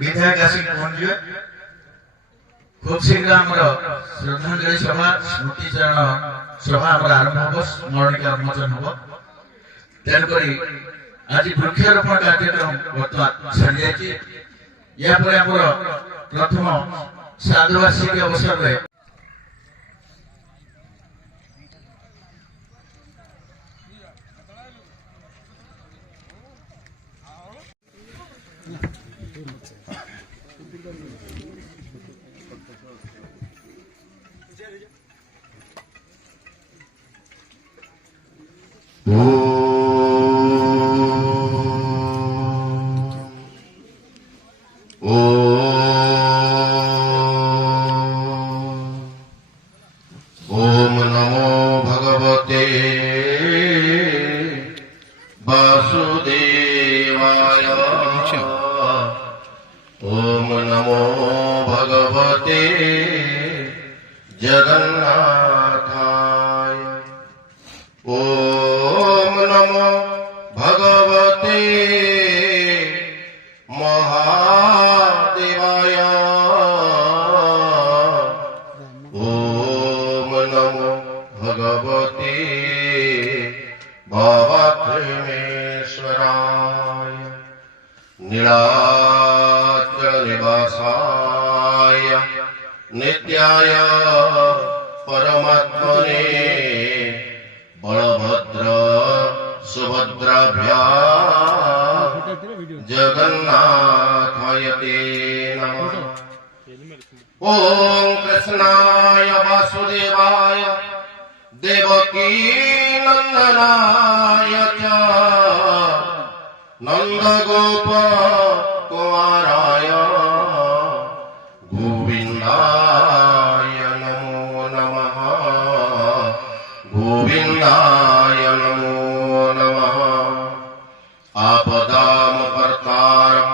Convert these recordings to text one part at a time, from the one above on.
विधायक आसिक पहुंचे खूब शीघ्र आमर श्रद्धांजलि सभा स्मृतिचारण सभा आमर आरंभ हम स्मरणिका उन्मोचन हम तेणुक आज वृक्षारोपण कार्यक्रम बर्तमान सरी जाइए या प्रथम श्राद्धवार्षिकी अवसर में ओम नमो भगवते वासुदेवाय। ओम नमो भगवते जगन्नाथाय। ओम नमो भगवते महादेवाय। ओम नमो भगवते भवत्रिमेश्वराय। नीलाचलनिवासाय नित्याय परमात्मने बलभद्र सुभद्राभ्यां जगन्नाथाय ते नमः। ओम कृष्णाय वासुदेवाय देवकी नंदनाय च नंदगोप कुमाराय गोविंदाय नमो नमः। गोविंदाय नमो नमः। आपदामकर्तारं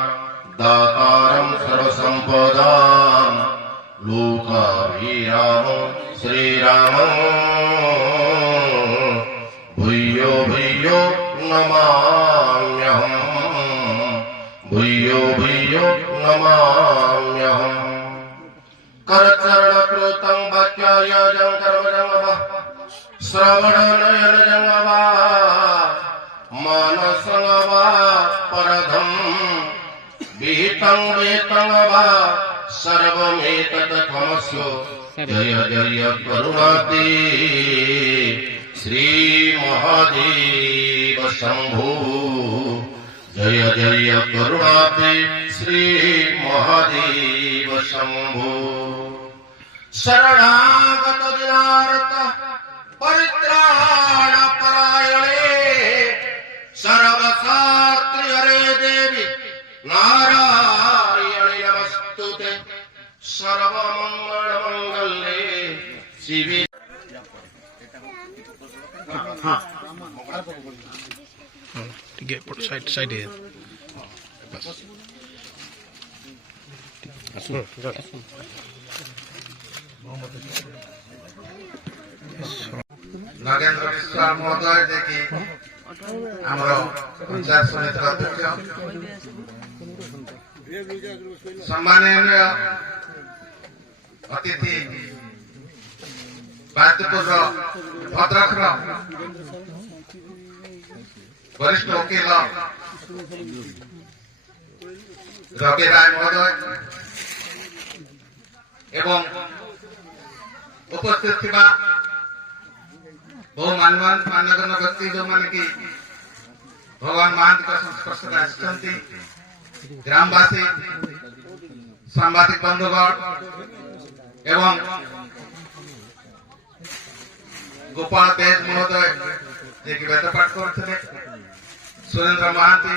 दातारं सर्वसम्पदां लोकाभिरामं श्रीरामं भूयो भूयो नमाम्यहम्। भूयो भूयो नमाम्यहम्। करचरणकृतं वाक्यायजं कर्मजं वा श्रवणनयनजं वा मानसं वा परधं विहितं वेतं वा सर्वमेतत् क्षमस्व। जय जय करुणाते श्री महादेव शंभो। जय जय करुणाते श्री महादेव शंभो। शरणागत दिनार्थ परित्राणपरायणे सर्वशास्त्री हरे देवी नारायणी नमस्तुते। सर्वमंगलमंगले शिवे। ठीक है साइड साइड है बस। नगेंद्र मिश्रा महोदय देखी आमर पंचायत समिति अध्यक्ष सम्माननीय अतिथि बादपुर भद्रक वरिष्ठ वकील रवि राय महोदय एवं उपस्थित थिबा बहु मान्यगण्य व्यक्ति जो माने कि भगवान महांत का संस्पर्श आसचंती ग्रामवासी सांबादिक बंधुगण एवं गोपाल देव महोदय जे कि वेद पाठ करते सुरेंद्र महांती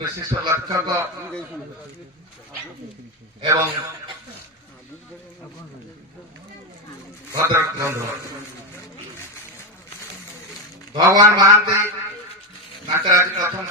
विशिष्ट लेखक एवं भद्रक बंधु भगवान महांती आज प्रथम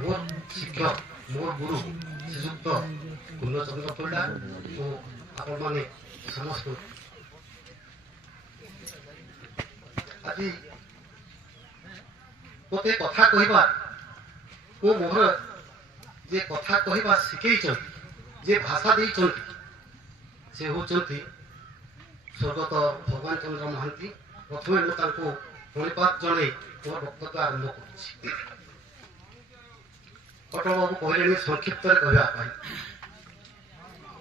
मोर शिक्षक मोर ଗୁରୁ ଶ୍ରୀଯୁକ୍ତ ପୂର୍ଣ୍ଣଚନ୍ଦ୍ର ପରିଡ଼ା ଓ ଆପଣମାନେ ସମସ୍ତେ ଆଜି ମୋତେ କଥା କହିବା ଓ ମୋର ଯେ କଥା କହିବା ଶିଖେଇଛନ୍ତି, ଯେ ଭାଷା ଦେଇଛନ୍ତି, ସେ ହେଉଛନ୍ତି ସ୍ୱର୍ଗତ ଭଗବାନ ଚନ୍ଦ୍ର ମହାନ୍ତି। ପ୍ରଥମେ ମୁଁ ତାଙ୍କୁ ଧନ୍ୟବାଦ ଜଣାଇ ମୋର ବକ୍ତବ୍ୟ ଆରମ୍ଭ କରୁଛି। ଅଟଳବାବୁ କହିଲେଣି ସଂକ୍ଷିପ୍ତରେ କହିବା ପାଇଁ,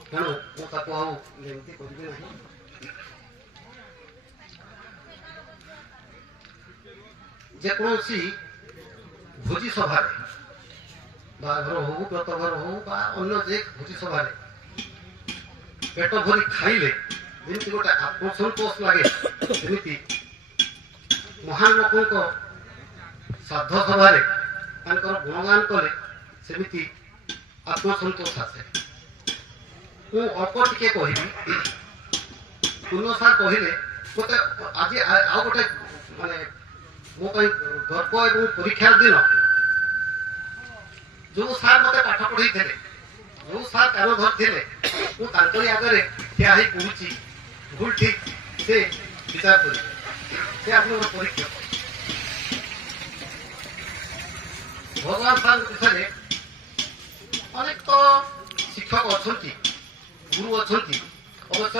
ତେଣୁ ମୁଁ ତାକୁ ଆଉ ଏମିତି କରିବି ନାହିଁ। ଯେକୌଣସି ଭୋଜି ସଭାରେ, ବାହାଘର ହଉ, ବ୍ରତଘର ହଉ ବା ଅନ୍ୟ ଯେ ଭୋଜି ସଭାରେ ପେଟ ଭରି ଖାଇଲେ ଯେମିତି ଗୋଟେ ଆତ୍ମସନ୍ତୋଷ ଲାଗେ, ସେମିତି ମହାନ ଲୋକଙ୍କ ଶ୍ରାଦ୍ଧ ସଭାରେ ତାଙ୍କର ଗୁଣଗାନ କଲେ ସେମିତି ଆତ୍ମସନ୍ତୋଷ ଆସେ। ମୁଁ ଅଳ୍ପ ଟିକେ କହିବି। ପୂର୍ଣ୍ଣ ସାର୍ କହିଲେ ମୋତେ ଆଜି ଆଉ ଗୋଟେ ମାନେ ମୋ ପାଇଁ ଗର୍ବ ଏବଂ ପରୀକ୍ଷାର ଦିନ। ଯୋଉ ସାର୍ ମୋତେ ପାଠ ପଢ଼େଇଥିଲେ, ଯୋଉ ସାର୍ କାନ ଧରିଥିଲେ, ମୁଁ ତାଙ୍କରି ଆଗରେ ଠିଆ ହେଇ କହୁଛି ଭୁଲ ଠିକ ସେ ବିଚାର କରିବେ। ସେ ଆପଣଙ୍କର ପରୀକ୍ଷା। ଭଗବାନ ସାର୍ ବିଷୟରେ ଅନେକ ତ ଶିକ୍ଷକ ଅଛନ୍ତି, ଗୁରୁ ଅଛନ୍ତି। ଅବଶ୍ୟ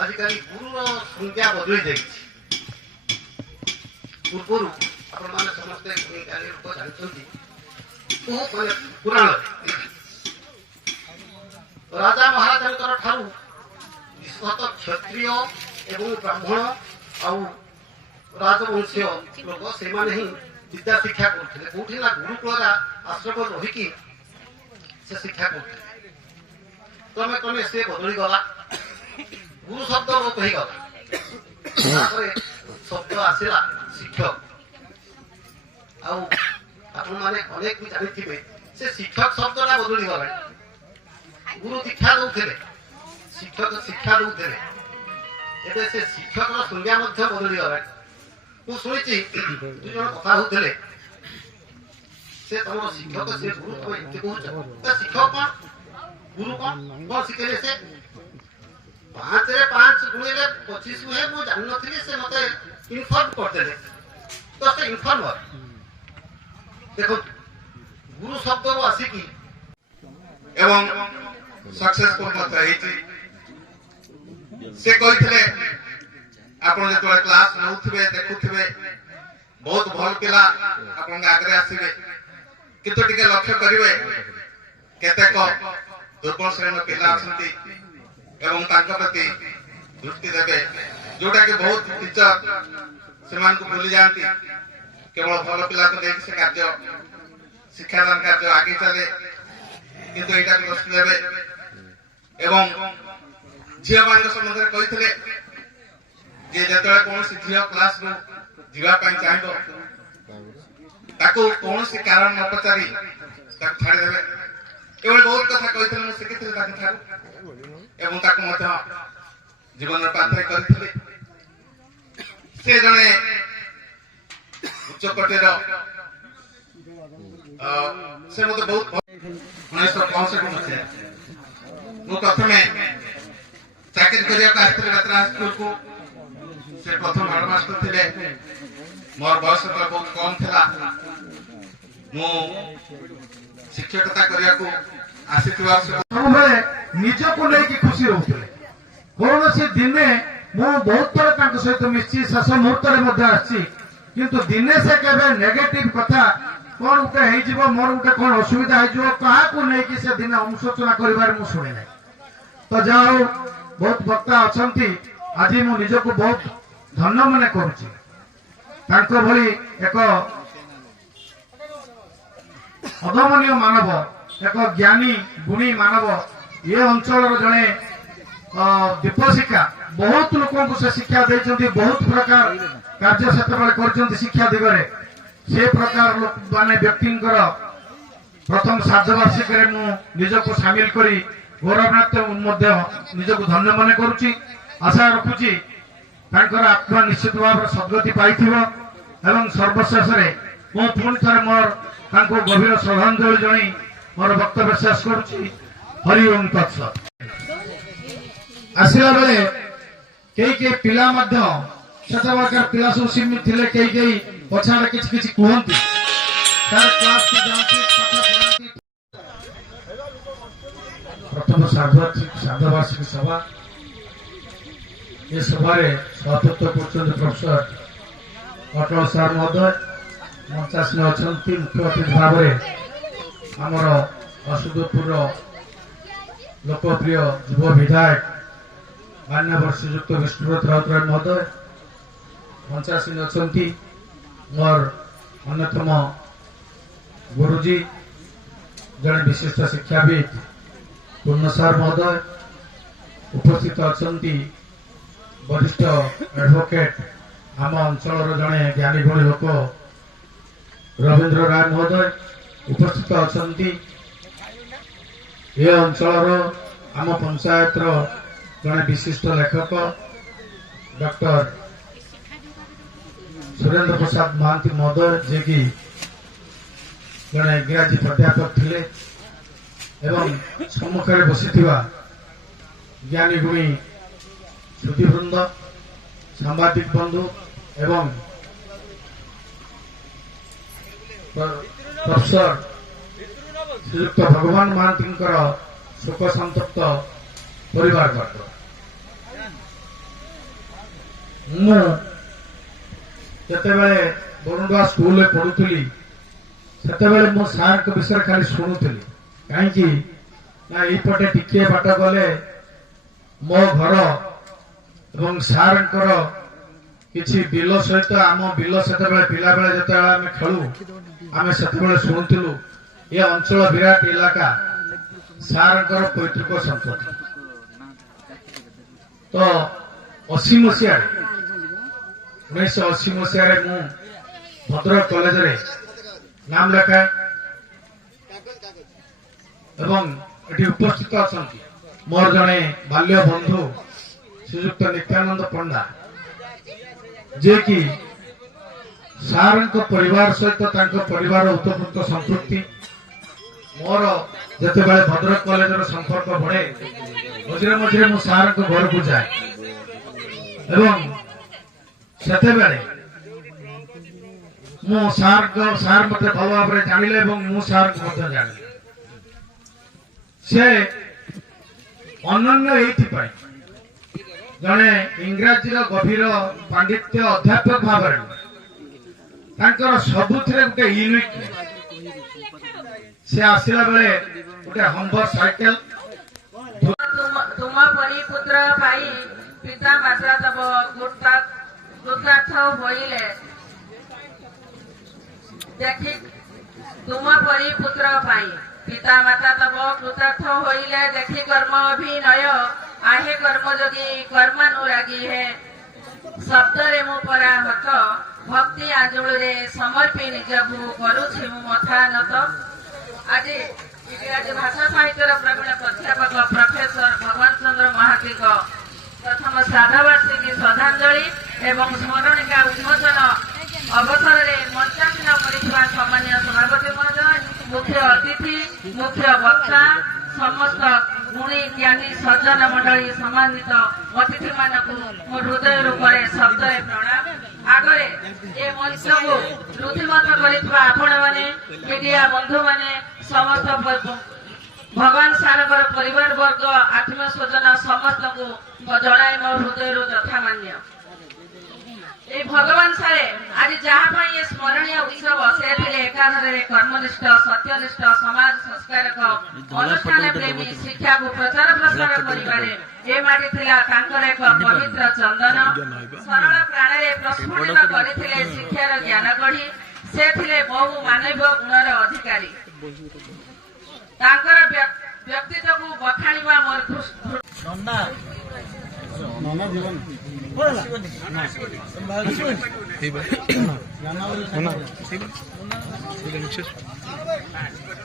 ଆଜିକାଲି ଗୁରୁର ସଂଜ୍ଞା ବଦଳି ଯାଇଛି। ପୂର୍ବରୁ ଆପଣମାନେ ସମସ୍ତେ ଜ୍ଞାନୀ ଲୋକ ଜାଣିଛନ୍ତି, ବହୁତ ମାନେ ପୁରାଣରେ ରାଜା ମହାରାଜାଙ୍କର ଠାରୁ ବିଶେଷତଃ କ୍ଷତ୍ରିୟ ଏବଂ ବ୍ରାହ୍ମଣ ଆଉ ରାଜବଂଶୀୟ ଲୋକ ସେମାନେ ହିଁ ବିଦ୍ୟା ଶିକ୍ଷା କରୁଥିଲେ। କୋଉଠି ନା ଗୁରୁକୁଳର ଆଶ୍ରମ ରହିକି ସେ ଶିକ୍ଷା କରୁଥିଲେ। କ୍ରମେ କ୍ରମେ ସେ ବଦଳିଗଲା, ଗୁରୁ ଶବ୍ଦ ଲୋପ ହେଇଗଲା। ତାପରେ ଶବ୍ଦ ଆସିଲା ଶିକ୍ଷକ। ଆଉ ଆପଣମାନେ ଅନେକ ବି ଜାଣିଥିବେ ସେ ଶିକ୍ଷକ ଶବ୍ଦଟା ବଦଳିଗଲାଣି। ଗୁରୁ ଦୀକ୍ଷା ଦଉଥିଲେ, ଶିକ୍ଷକ ଶିକ୍ଷା ଦଉଥିଲେ, ଏବେ ସେ ଶିକ୍ଷକର ସଂଜ୍ଞା ମଧ୍ୟ ବଦଳିଗଲାଣି। ମୁଁ ଶୁଣିଛି ଦୁଇ ଜଣ କଥା ହଉଥିଲେ, ସେ ତମର ଶିକ୍ଷକ, ସେ ଗୁରୁ, ତମେ ଏମିତି କହୁଛ। ଶିକ୍ଷକ କଣ, ଗୁରୁ କଣ, କଣ ଶିଖେଇଲେ? ସେ 5ରେ 5 ଗୁଣିଲେ 25 ହୁଏ। ମୁଁ ଜାଣିନଥିଲି, ସେ ମତେ ଇନଫର୍ମ କରିଦେଲେ। ତ ସେ ଇନଫର୍ମର ଦେଖନ୍ତୁ ଗୁରୁ ଶବ୍ଦରୁ ଆସିକି ଏବଂ ସକ୍ସେସଫୁଲ ମଧ୍ୟ ହେଇଛି। ସେ କହିଥିଲେ ଆପଣ ଯେତେବେଳେ କ୍ଲାସ ନେଉଥିବେ, ଦେଖୁଥିବେ, ବହୁତ ଭଲ ପିଲା ଆପଣଙ୍କ ଆଗରେ ଆସିବେ, କିନ୍ତୁ ଟିକେ ଲକ୍ଷ୍ୟ କରିବେ କେତେକ ଦୁର୍ବଳ ଶ୍ରେଣୀର ପିଲା ଅଛନ୍ତି ଏବଂ ତାଙ୍କ ପ୍ରତି ଦୃଷ୍ଟି ଦେବେ, ଯୋଉଟା କି ବହୁତ ଟିଚର ସେମାନଙ୍କୁ ଭୁଲି ଯାଆନ୍ତି। କେବଳ ଭଲ ପିଲାକୁ ନେଇକି ସେ କାର୍ଯ୍ୟ, ଶିକ୍ଷାଦାନ କାର୍ଯ୍ୟ ଆଗେଇ ଚାଲେ, କିନ୍ତୁ ଏଇଟାକୁ ଦୃଷ୍ଟି ଦେବେ। ଏବଂ ଝିଅ ମାନଙ୍କ ସମ୍ବନ୍ଧରେ କହିଥିଲେ ଯେ ଯେତେବେଳେ କୌଣସି ଝିଅ କ୍ଲାସରୁ ଯିବା ପାଇଁ ଚାହିଁବ, ତାକୁ କୌଣସି କାରଣ ନ ପଚାରି ତାକୁ ଛାଡ଼ିଦେବେ। ଏଭଳି ବହୁତ କଥା କହିଥିଲେ, ମୁଁ ଶିଖିଥିଲି ତାକୁ ଠାରୁ ଏବଂ ତାକୁ ମଧ୍ୟ ଜୀବନର ପ୍ରାର୍ଥନା କରିଥିଲି। ସେ ଜଣେ ଉଚ୍ଚକୋଟୀର, ସେ ମୋତେ ବହୁତ 1965 ମସିହା ମୁଁ ପ୍ରଥମେ ଚାକିରି କରିବାକୁ ଆସିଥିଲି ବେତରା ସ୍କୁଲକୁ। ସେ ପ୍ରଥମ ହେଡମାଷ୍ଟର ଥିଲେ। ମୋର ବୟସ ବହୁତ କମ ଥିଲା। ମୁଁ ଶିକ୍ଷକତା କରିବାକୁ ଆସିଥିବା ସବୁବେଳେ ନିଜକୁ ନେଇକି ଖୁସି ରହୁଥିଲେ। କୌଣସି ଦିନେ ମୁଁ ବହୁତ ଥର ତାଙ୍କ ସହିତ ମିଶିଛି, ଶେଷ ମୁହୂର୍ତ୍ତରେ ମଧ୍ୟ ଆସିଛି, କିନ୍ତୁ ଦିନେ ସେ କେବେ ନେଗେଟିଭ କଥା କଣ ଗୋଟେ ହେଇଯିବ, ମୋର ଗୋଟେ କଣ ଅସୁବିଧା ହେଇଯିବ, କାହାକୁ ନେଇକି ସେ ଦିନେ ଅନୁଶୋଚନା କରିବାରେ ମୁଁ ଶୁଣି ନାହିଁ। ତ ଯାହା ହଉ, ବହୁତ ବକ୍ତା ଅଛନ୍ତି। ଆଜି ମୁଁ ନିଜକୁ ବହୁତ ଧନ୍ୟ ମନେ କରୁଛି। ତାଙ୍କ ଭଳି ଏକ ଅଦମନୀୟ ମାନବ, ଏକ ଜ୍ଞାନୀ ଗୁଣୀ ମାନବ, ଏ ଅଞ୍ଚଳର ଜଣେ ଦୀପଶିଖା। ବହୁତ ଲୋକଙ୍କୁ ସେ ଶିକ୍ଷା ଦେଇଛନ୍ତି, ବହୁତ ପ୍ରକାର କାର୍ଯ୍ୟ ସେତେବେଳେ କରିଛନ୍ତି ଶିକ୍ଷା ଦିଗରେ। ସେ ପ୍ରକାର ମାନେ ବ୍ୟକ୍ତିଙ୍କର ପ୍ରଥମ ଶ୍ରାଦ୍ଧବାର୍ଷିକୀରେ ମୁଁ ନିଜକୁ ସାମିଲ କରି ଗୌରବାନ୍ୱିତ ମଧ୍ୟ ନିଜକୁ ଧନ୍ୟ ମନେ କରୁଛି। ଆଶା ରଖୁଛି ତାଙ୍କର ଆତ୍ମା ନିଶ୍ଚିତ ଭାବରେ ସଦ୍ଗତି ପାଇଥିବ ଏବଂ ସର୍ବଶେଷରେ ମୁଁ ପୁଣି ଥରେ ମୋର ତାଙ୍କୁ ଗଭୀର ଶ୍ରଦ୍ଧାଞ୍ଜଳି ଜଣାଇ मोर वक्तव्य शेष करुच्ची। हरि ओम तत्सत। आसला बेले कई पिला सेठा पिला सब सीमित थे कई पछाड़ कि कहती प्रथम सार्धवार्षिक सभा ये सभा सभापत्व कर प्रोफेसर अटल सार महोदय मंचासीन अच्छा मुख्य अतिथि भाव में आमर असुदपुर लोकप्रिय युव विधायक मान्यवर श्रीजुक्त विष्णुव्रत राउतराय महोदय मंचासीन अच्छा मोर अन्यतम गुरुजी जड़े विशिष्ट शिक्षाविद पूर्णसार महोदय उपस्थित अच्छा वरिष्ठ एडवोकेट आम अंचल जड़े ज्ञानी गुणी लोक रवींद्र राय महोदय उपस्थित अच्छा ये अंचल आम पंचायत जड़े विशिष्ट लेखक डॉक्टर सुरेंद्र प्रसाद महांती महोदय जे कि जड़े इंग्राजी प्राध्यापक थे एवं सम्मुखें बसी ज्ञानी गुणी श्रुतिवृंद सांबादिक बंधु एवं प्रोफेसर श्रीयुक्त भगवान महांती शोक संतप्त परिवार वर्ग मुझे बरुणा स्कूल पढ़ुली से मो सार विषय खाली शुणुली कहीं पटे टिके बाट गले मो घर एवं सार किसी बिल सहित आम बिल से पिला बेले जो आम खेलु आम से शुणुलु ये अंचल विराट इलाका सार पैतृक संपत्ति तो 80 मसीह 1980 मसीह मु भद्रक कॉलेज रे नाम लेखाए एवं एटी उपस्थित अच्छा मोर जड़े बाल्य बंधु श्रीजुक्त नित्यानंद पंडा जे कि सार परिवार सहित परिवार उत्तपुक्त संपृक्ति मोर जिते बड़े भद्रक कॉलेज संपर्क बढ़े मझे मझे मु सार घर को जाए एवं सेते बेले मु सार मत भल भाव में जानिले मु सार को जानी से अनन्य ये जड़े इंग्राजी गभीर पांडित्य अध्यापक भाव में सबुथ गोटे यूनिक से आसला बेले गोटे हम्बर साइकेल तुम परी पुत्र पाई पिता माता तब कृतार्थ होइले देखि तुम परी पुत्र पाई पिता माता तब कृतार्थ होइले देखि कर्म अभिनय आहे कर्म जोगी कर्मानुरागी है शब्द रे मु पराहत भक्ति आंजुल रे समर्पी निजभु करुछि मु मथा नत आज इंग्राजी भाषा साहित्य प्रवीण प्राध्यापक प्रोफेसर भगवान चंद्र महांती प्रथम श्राद्धवार्षिकी श्रद्धांजलि एवं स्मरणिका उन्मोचन अवसर में मंचासीन कर सम्मान्य सभापति महोदय मुख्य अतिथि मुख्य वक्ता समस्त गुणी ज्ञानी सज्जन मंडली सम्मानित अतिथि मानक मो हृदय रूपे शब्द प्रणाम आगे ए मंच को रुधिमत कर मीडिया बंधु मैंने समस्त भगवान सार परिवार वर्ग आत्मीय स्वजन समस्त को जनाए मो हृदय यथा मान्य ए भगवान सारे आज जहाँ ये स्मरणीय उत्सव से एकाधारे कर्मनिष्ठ सत्यनिष्ठ समाज संस्कारक अनुष्ठान प्रेमी शिक्षा को प्रचार प्रसार करिबारे ए माटी थिला तांकर एक पवित्र चंदन सरल प्राण प्रस्फुटित करथिले शिक्षार ज्ञान गढ़ी से थिले बहु मानव गुणर अधिकारी तांकर व्यक्तित्व को बखाणिबा मोर नाना जीवन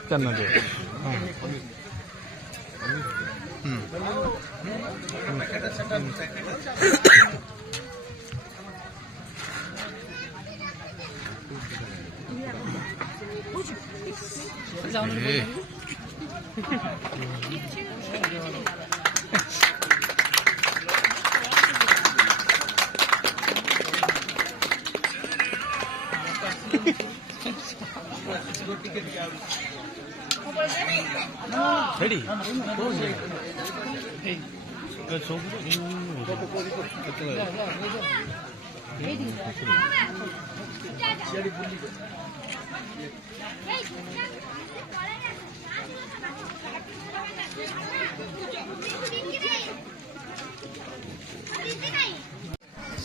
करना चाहिए Ready?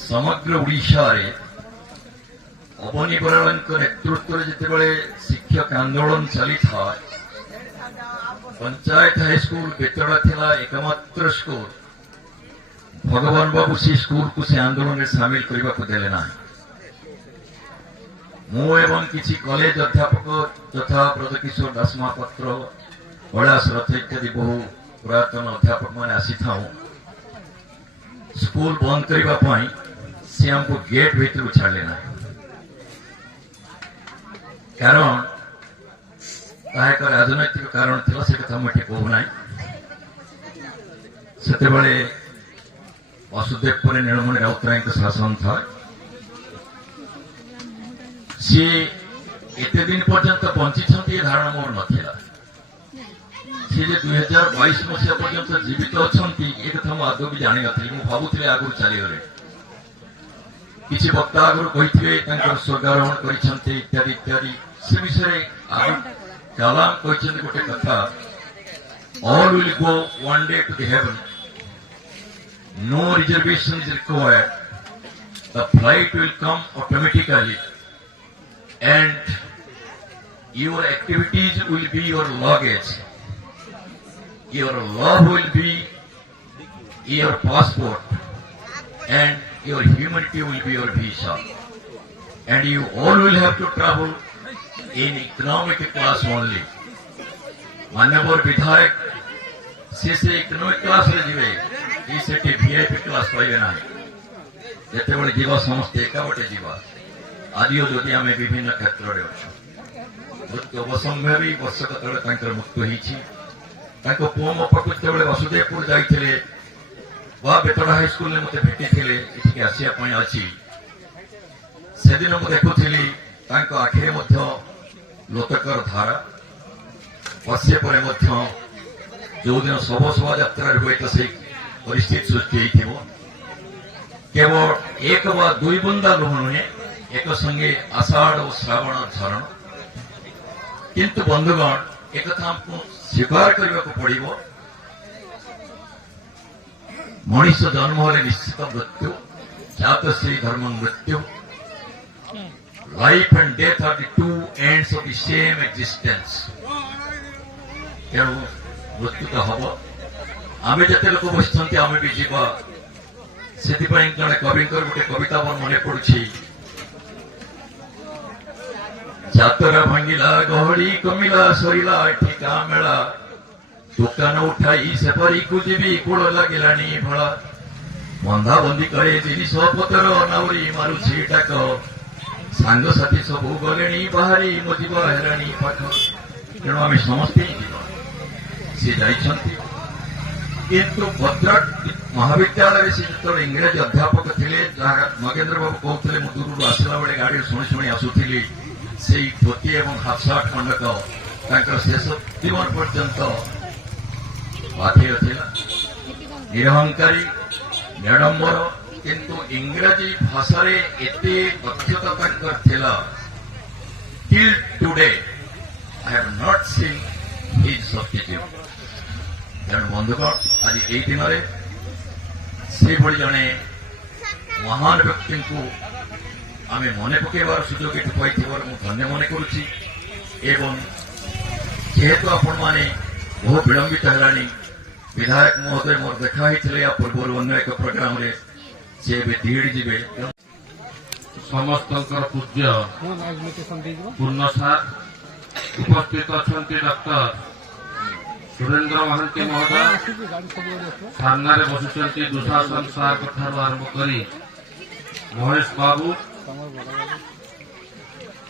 समग्र ओडिशा रे अवनी बराड़न नेतृत्व जितेबले शिक्षक आंदोलन चली था पंचायत हाईस्कूल बेतड़ा थिला एकमात्र स्कूल भगवान बाबू से स्कूल को से आंदोलन में सामिल करने को देले ना मु एवं किसी कॉलेज अध्यापक तथा ब्रजकिशोर दास महापात्र कैलाश रथ इत्यादि बहु पुरातन अध्यापक मैंने आसी था स्कूल बंद करने से हमको गेट भीतर छाड़ले ना कारण एक राजनैतिक कारण था से कथा मुझे कहूना से वासुदेवपुर नीलमणि राउतराय शासन था सी एते दिन पर्यंत बंची धारणा मोर नाला सी 2022 मसीहा पर्यंत जीवित अच्छा ये कथा मुझे आदौ भी जानी नी भावुली आगुरी चलीगले किसी वक्ता आगुरी कही स्वर्गारोहण कर इत्यादि इत्यादि से विषय कलाम कहते गोटे कथा all will go one day to the heaven no reservation is required the flight will come automatically and your activities will be your luggage your love will be your passport and your humanity will be your visa and you all will have to travel in economic class only. मान्यवर विधायक से economic class रे जीवे से VIP class पाइबे ना जिते बड़े जीवा समस्ते एकाबटे जीवा आज जदि आम विभिन्न क्षेत्र में अच्छु मृत्यु अवसंभवी वर्षक तले मृत्यु होती पुओ मो पाक जो वासुदेवपुर जाते बेतड़ा हाईस्कल में मत भेटी ये आसापी अच्छी से दिन मुझे देखुली आखिरे लोतकर धारा वर्षे पर जो दिन शव शोभा यात्रा हुए तो से परिस्थिति सृष्टि केवल एक बा दुई बुंदा लुह नुहे एक संगे आषाढ़ और श्रावण झरण किंतु बंधुगण एक हमको स्वीकार करने को पड़ो मनीष जन्म हेले निश्चित मृत्यु जात श्री धर्म मृत्यु Life and death are the two ends of the same existence. मृत्यु तो हम आम जिते लोक बस आम भी जीवा से जड़े कवि गोटे कविता मोर मन पड़ी जातरा भांगिला गहड़ी कमिला सरिला ठिका मेला दुकान उठाई सेपरी को जीवी कूल लगिला भला बंधाबंदी करे जिनिस पतर नाउरी मारुछि डाक सांगसाथी सब गले बाहरी मो जीवा हेराणी पाठ तेणु आम समस्ते सी किंतु भद्रक महाविद्यालय से जो इंग्रेजी अध्यापक थे नगेन्द्र बाबू कहते दूर आसला बेले गाड़ी शुणी शुणी आसुली से धोती और हाफ सार्ट खंडक शेष जीवन पर्यंत बाध्य निरहंकारी निडंबर किंतु इंग्राजी भाषा रे एते दक्षता थिला till today I have not seen his substitute तेणु बंधुगण आज यही दिन से भली जड़े महान व्यक्ति को आम मन पकेबार सुजोग ये पाई धन्य मन करुच्ची जेहेतु आपण मैंने बहु विलंबित है विधायक महोदय मोर देखा पूर्व अन्य एक प्रोग्राम रे से धीड़ जीवे समस्त पूज्य पूर्ण सार उपस्थित अच्छा डॉक्टर सुरेंद्र महांती महोदय सामने बसुंट दुशासन सार कथा आरंभ कर महेश बाबू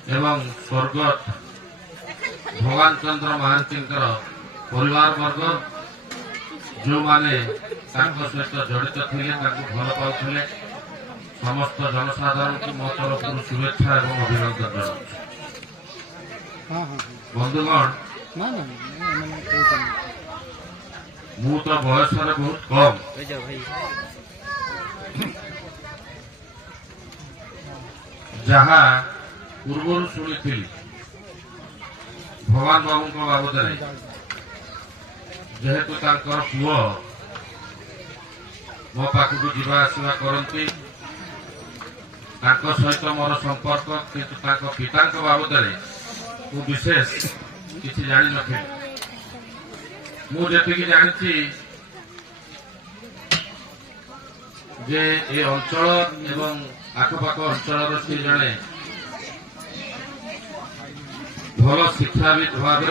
एवं स्वर्गत भगवान चंद्र महांती परिवार वर्ग जो माने सहित जड़ित थे भल पाते समस्त जनसाधारण को मो तरफ शुभेच्छा और अभिनंदन जनाऊँ। बंधुगण मु तो बयस बहुत कम जहाँ पूर्व शुणी भगवान बाबू बाबद जेहेतु पुओ मो पाखक जीवा आसवा करती सहित मोर संपर्क किंतु पिता बाबद मु विशेष किसी जानी नी मुझे जानी जे ए अंचल एवं आखपाख अंचल सी जड़े भल शिक्षाविद भाव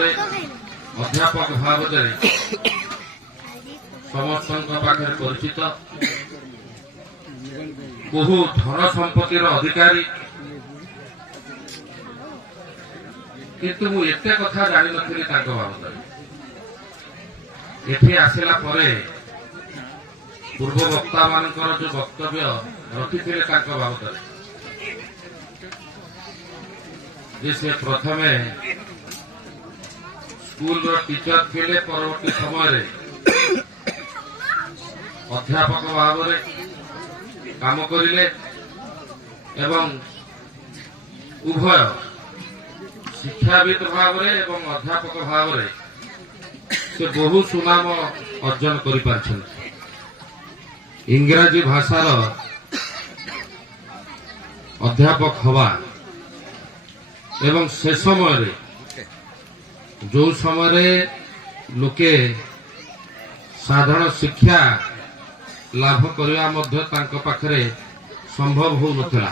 अध्यापक भाव समस्त पाखे परिचित बहु धन संपत्तिर अधिकारी किंतु मु एते कथा जानी नथिली तांको बाबद एठी आसिला परे पूर्व वक्ता मानकर जो वक्तव्य रखिथिले तांको बाबद जे से प्रथमे स्कूल टीचर थे परवर्ती समय अध्यापक भाव काम करिले एवं उभय शिक्षाविद भाव एवं अध्यापक भाव से बहु सुनाम अर्जन कर इंग्राजी भाषार अध्यापक हवा एवं से समय जो समय लोके साधारण शिक्षा लाभ करने संभव हो नथिला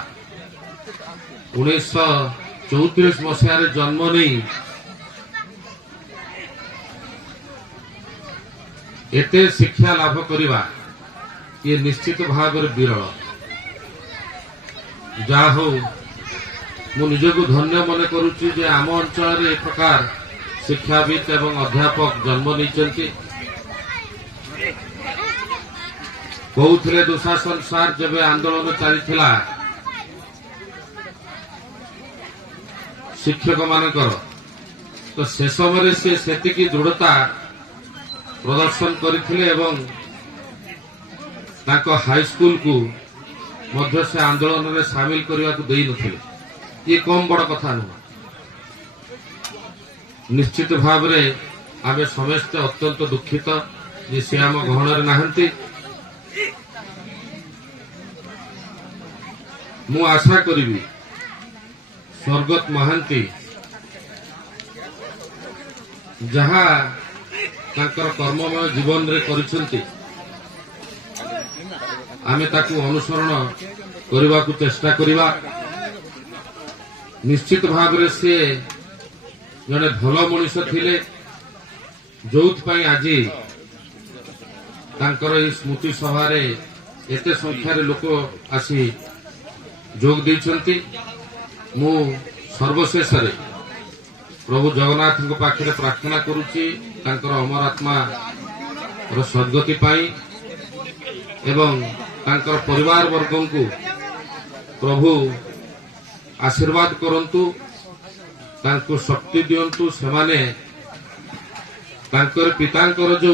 1934 मसीह जन्म नहीं एते शिक्षा लाभ करवा ये निश्चित भाव विरल जा हो मु निजको धन्य मन करुच्ची जे आम अंचल एक प्रकार शिक्षाविद एवं अध्यापक जन्म नहीं कहते दुशासन सार जब आंदोलन चली शिक्षक मानकर तो से समय से सेतिकी दृढ़ता प्रदर्शन करते एवं हाई स्कूल को मध्य से आंदोलन में सामिल करने को दे नथिले ये कम बड़ कथा नुह निश्चित भाव आम समस्ते अत्यंत दुखित जे से आम गहन नहांती मु आशा करी स्वर्गत महांती जहा कर्ममय जीवन रे करिसेंती आमे ताकू अनुसरण करने को चेष्टा करिबा निश्चित भाव से जड़े भल मनीष थिले जोथ पई आज तांकर स्मृति सभा एते संख्यार लोक आसी जोग देइछंती मु सर्वशेष प्रभु जगन्नाथ पाखे प्रार्थना करुच्ची तांकर अमर आत्मा सद्गति पाई एवं तांकर परिवार वर्ग को प्रभु आशीर्वाद करंतु तांको शक्ति दियंतु सेमाने तांकर पितांकर जो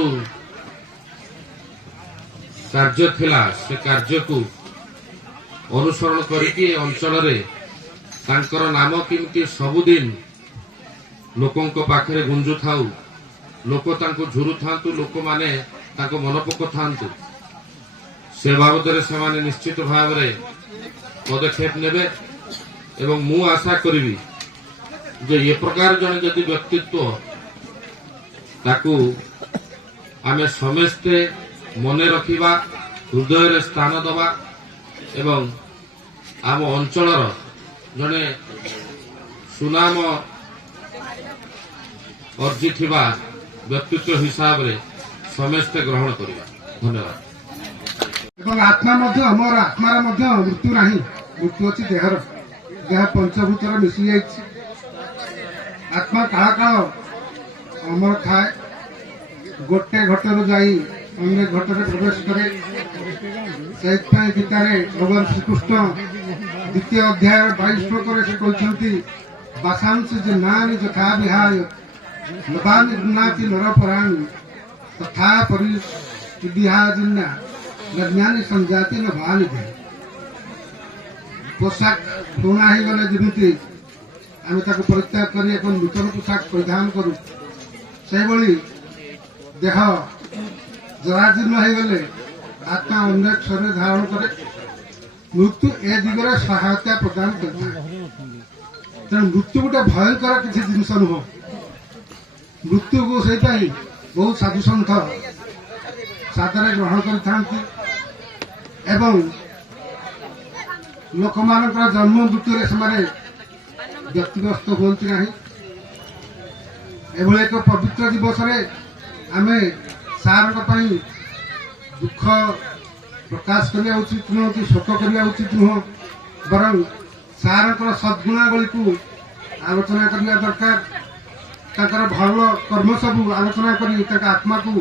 कार्य थिला से कार्य को अनुसरण करके अंचल तांकर नाम किमती सबुदिन लोकों पाखे गुंजु थाउ लोक तांको झुरु थांतु लोक माने तांको मन पक थांतु से बाबद से निश्चित भाव पदक्षेप नेबे एवं मु आशा करी जे ये प्रकार जन जदि व्यक्तित्व ताकू आमे समस्ते मने रखिबा हृदय स्थान दबा एवं आम अंचल जने सुनाम अर्जिथिबा व्यक्तित्व हिसाब रे समस्ते ग्रहण करिबा। धन्यवाद। एवं आत्मा आमर आत्मार मृत्यु नहीं मृत्यु अच्छी देहर देह पंचभूतर मिसी जाइए आत्मा काल काल अमर थाए गोटे घटर जाई अन्य घटर प्रवेश करे से गीतारे भगवान श्रीकृष्ण द्वितीय अध्याय 22 श्लोक से कहते बासांश जिन्नानि यथा विहाय नवानि गृह्णाति नरपराणि तथा परिविहाजिन्या लज्ञानि संजाति न भानि दे पोशाक पुराणा ही गले जमी आम परित्याग कर एक नूतन पोशाक परिधान करूँ से देह जराजीर्ण हो गले आत्मा अनेक शरीर धारण करे मृत्यु ए दिगरे सहायता प्रदान करता तेणु मृत्यु गोटे भयंकर किसी जिनस नुह मृत्यु को से बहुत साधु सन्थ सादरे ग्रहण करते लोक मान जन्म मृत्यु से व्यक्तिग्रस्त हुंती ना एभली एक पवित्र दिवस आम सार दुख प्रकाश करने उचित नुह कि शोक करने उचित नुह बर सार सद्गुणावली को आलोचना करने दरकार भल कर्म सब आलोचना कर आत्मा को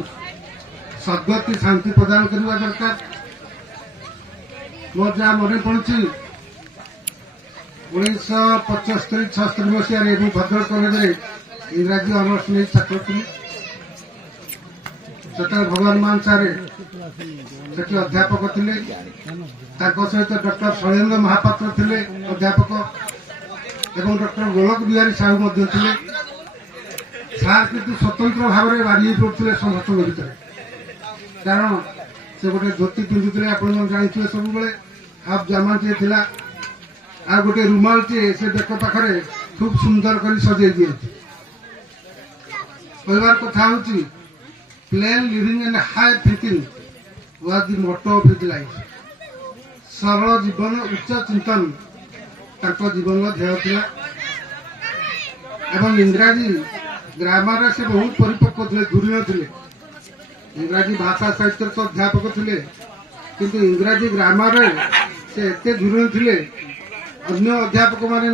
सद्गति शांति प्रदान करने दरकार मोर जहाँ मन पड़ी 1975-76 मसीह भद्रक कॉलेज इंग्राजी ऑनर्स नहीं छात्र थी से भगवान मान सारे अध्यापक थे सहित डॉक्टर शैलेन्द्र महापात्र थे अध्यापक एवं डॉक्टर गोलक बिहारी साहू थे सार किंतु स्वतंत्र भाव में बारी पड़ते समस्त भितर कारण से गोटे धोती पिंधुते आप जानते सब हाफ जामा टे थी आ गोटे रुमाल टे से बेक पाखे खूब सुंदर कर सजे दिए कहबार कथा हूँ plain living and high thinking was the motto of his life सरल जीवन उच्च चिंतन जीवन ध्येय था एवं इंग्राजी ग्रामर से बहुत परिपक्व थे धुरीण थे इंग्राजी भाषा साहित्य तो अध्यापक थे किंतु इंग्राजी ग्रामर से एत धुरीण थे अन्य अध्यापक माने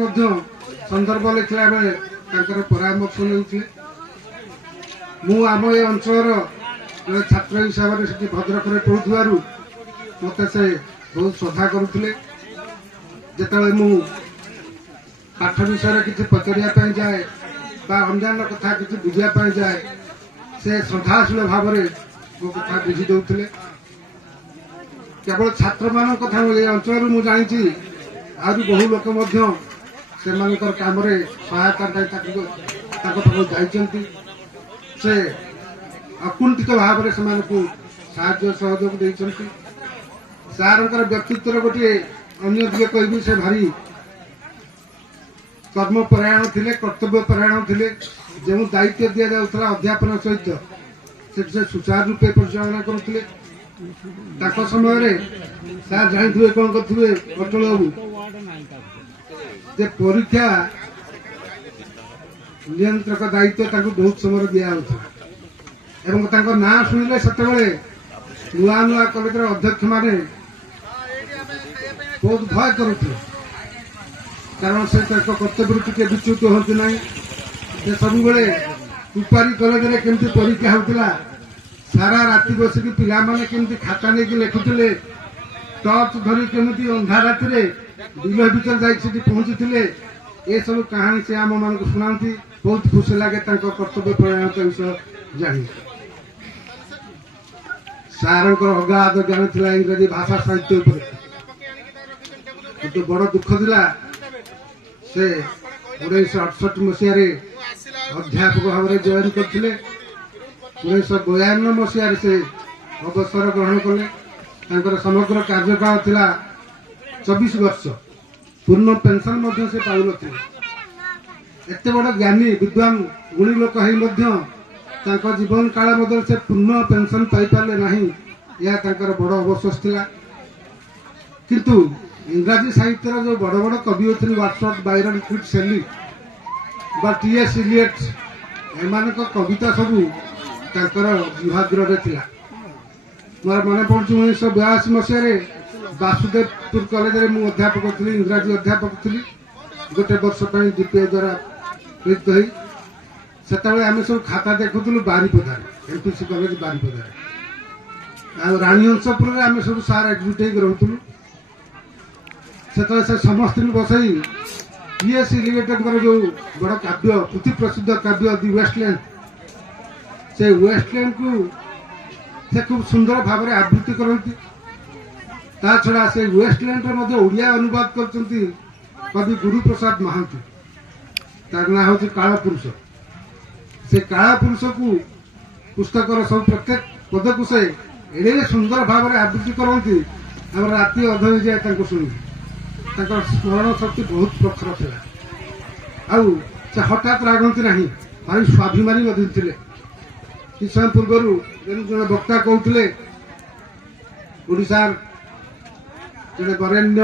संदर्भ लिखला बेले परामर्श नहीं मु आम ए अंचल छात्र हिसाब से भद्रक पढ़ुवर मत से बहुत श्रद्धा करुले जिते मु पाठ विषय किसी पचारिया जाए अंजान कथा किसी बुझापी जाए से श्रद्धाशील भाव में मो कथा बुझी दौले केवल छात्र मान कथा अंचल मुझे जानी आहरी बहु लोक कम सहायता जाइछन्ति से अकुंठित भाव में साहाय्य सहयोग देइछन्ति सार व्यक्तित्व गोटे अन्य दिए कह से भारी कर्मपरायण थे कर्तव्य परायण थे जो दायित्व दि जाऊला अध्यापन सहित से सुचारू रूपे परिचालना करुले समय सार जानते कौन करेंगे अटल बाबू जे परीक्षा नियंत्रक दायित्व बहुत समय दिया ना शुणिले से नुआ नुआ कॉलेज अध्यक्ष माने बहुत भय करुले कारण से कर्तव्य टे विच्युत होती ना सब कुपारी कॉलेज में केमती परीक्षा होता सारा राति बसिक पिला माने केमती खाता नहीं लिखुले टर्च धरी केमती अंधा राति बिल भर जाकि पहुंचुले ये सब कहानी से आम मान शुणाती बहुत खुशी लगे कर्तव्य परायणता विषय जानी सार अगाध ज्ञान था इंग्राजी भाषा साहित्य किंतु बड़ दुख था से 1968 मसीह अध्यापक भाव में जॉइन करते 1952 मसीह से अवसर ग्रहण कले समग्र कार्यकाल था 24 वर्ष पूर्ण पेंशन से पाउन एत बड़ ज्ञानी विद्वान गुणी लोक हो जीवन काल मध्य से पूर्ण पेंशन पाई पारे ना यह बड़ अवशोष था किंतु इंग्राजी साहित्य जो बड़ बड़ कवि अच्छे वाटसवर्थ बायरन क्विट शेली टी.एस. इलियट एम कविता सबू विभाग्र था मोर मन पड़े 1982 मसीह वासुदेवपुर कॉलेज में अध्यापक थी इंग्राजी अध्यापक थी गोटे वर्ष डीपीए द्वारा प्रेरित ସେତେବେଳେ ଆମେ ସବୁ ଖାତା ଦେଖୁଥିଲୁ ବାରିପଦାରେ, ଏମପିସି କଲେଜ ବାରିପଦାରେ। ଆଉ ରାଣୀ ହଂସପୁରରେ ଆମେ ସବୁ ସାର୍ ଏକଜୁଟ ହେଇକି ରହୁଥିଲୁ। ସେତେବେଳେ ସେ ସମସ୍ତଙ୍କୁ ବସେଇ T.S. ଇଲିୟଟଙ୍କର ଯୋଉ ବଡ଼ କାବ୍ୟ, ପୃଥି ପ୍ରସିଦ୍ଧ କାବ୍ୟ ଦି ୱେଷ୍ଟଲ୍ୟାଣ୍ଡ, ସେ ୱେଷ୍ଟଲ୍ୟାଣ୍ଡକୁ ସେ ଖୁବ୍ ସୁନ୍ଦର ଭାବରେ ଆବୃତ୍ତି କରନ୍ତି। ତା ଛଡ଼ା ସେ ୱେଷ୍ଟଲ୍ୟାଣ୍ଡର ମଧ୍ୟ ଓଡ଼ିଆ ଅନୁବାଦ କରିଛନ୍ତି କବି ଗୁରୁପ୍ରସାଦ ମହାନ୍ତି। ତାର ନାଁ ହେଉଛି କାଳପୁରୁଷ। ସେ କାଳପୁରୁଷକୁ ପୁସ୍ତକର ସବୁ ପ୍ରତ୍ୟେକ ପଦକୁ ସେ ଏଡ଼େ ସୁନ୍ଦର ଭାବରେ ଆବୃତ୍ତି କରନ୍ତି, ଆମର ରାତି ଅଧ ହେଇଯାଏ ତାଙ୍କୁ ଶୁଣି। ତାଙ୍କର ସ୍ମରଣ ଶକ୍ତି ବହୁତ ପ୍ରଖର ଥିଲା। ଆଉ ସେ ହଠାତ୍ ରାଗନ୍ତି ନାହିଁ, ଭାରି ସ୍ୱାଭିମାନୀ ମଧ୍ୟ ଥିଲେ। କିଛି ସମୟ ପୂର୍ବରୁ ଜଣେ ବକ୍ତା କହୁଥିଲେ ଓଡ଼ିଶାର ଜଣେ ବରେଣ୍ୟ